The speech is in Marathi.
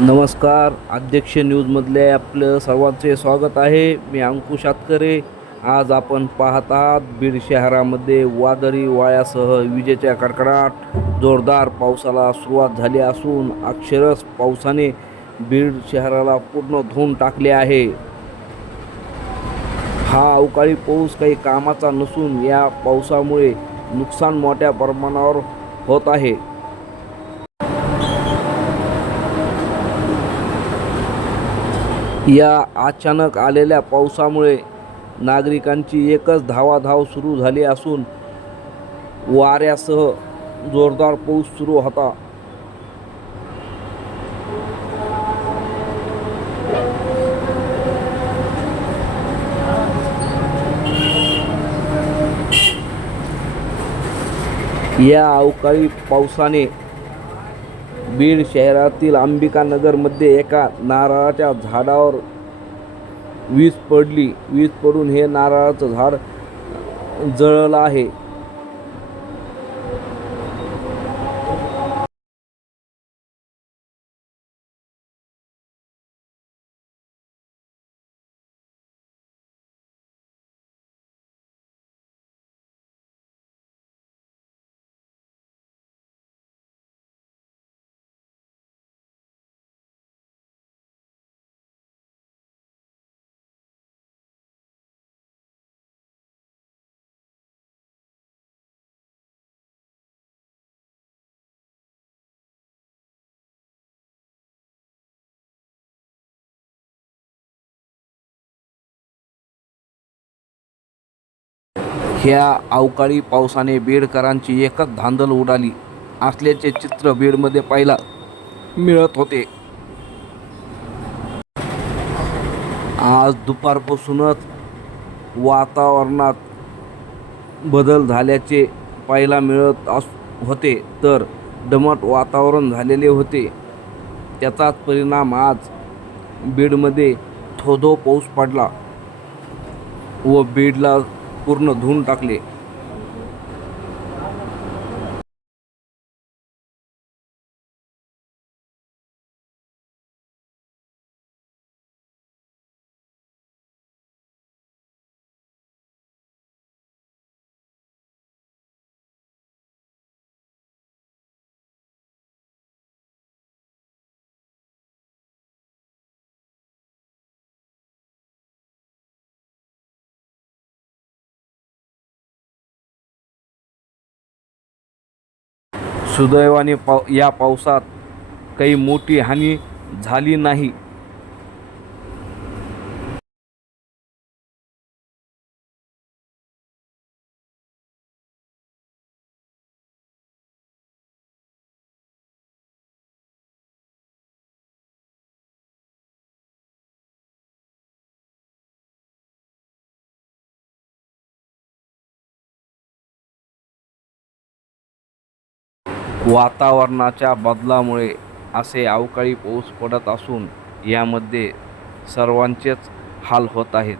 नमस्कार अध्यक्ष न्यूजमधले आपलं सर्वांचे स्वागत आहे. मी अंकुश आतकरे आज आपण पाहत आहात बीड शहरामध्ये वादळी वायासह विजेच्या कडकडाट. जोरदार पावसाला सुरुवात झाली असून अक्षरश पावसाने बीड शहराला पूर्ण धुवून टाकले आहे. हा अवकाळी पाऊस काही कामाचा नसून या पावसामुळे नुकसान मोठ्या प्रमाणावर होत आहे. या अचानक आलेल्या पावसामुळे नागरिकांची एकच धावाधाव सुरू झाली असून वाऱ्यासह जोरदार पाऊस सुरू होता. या अवकाळी पावसाने बीड शहरातील अंबिकानगरमध्ये एका नारळाच्या झाडावर वीज पडली. वीज पडून हे नारळाचं झाड जळलं आहे. ह्या अवकाळी पावसाने बीडकरांची एकच धांदल उडाली. असल्याचे चित्र बीडमध्ये पाहायला मिळत होते. आज दुपारपासूनच वातावरणात बदल झाल्याचे पाहायला मिळत अस होते. तर दमट वातावरण झालेले होते. त्याचाच परिणाम आज बीडमध्ये थोडो पाऊस पडला व बीडला पूर्ण धुवून टाकले. सुदैवाने पाव या पावसात काही मोठी हानी झाली नाही. वातावरणाच्या बदलामुळे असे अवकाळी पाऊस पडत असून यामध्ये सर्वांचेच हाल होत आहेत.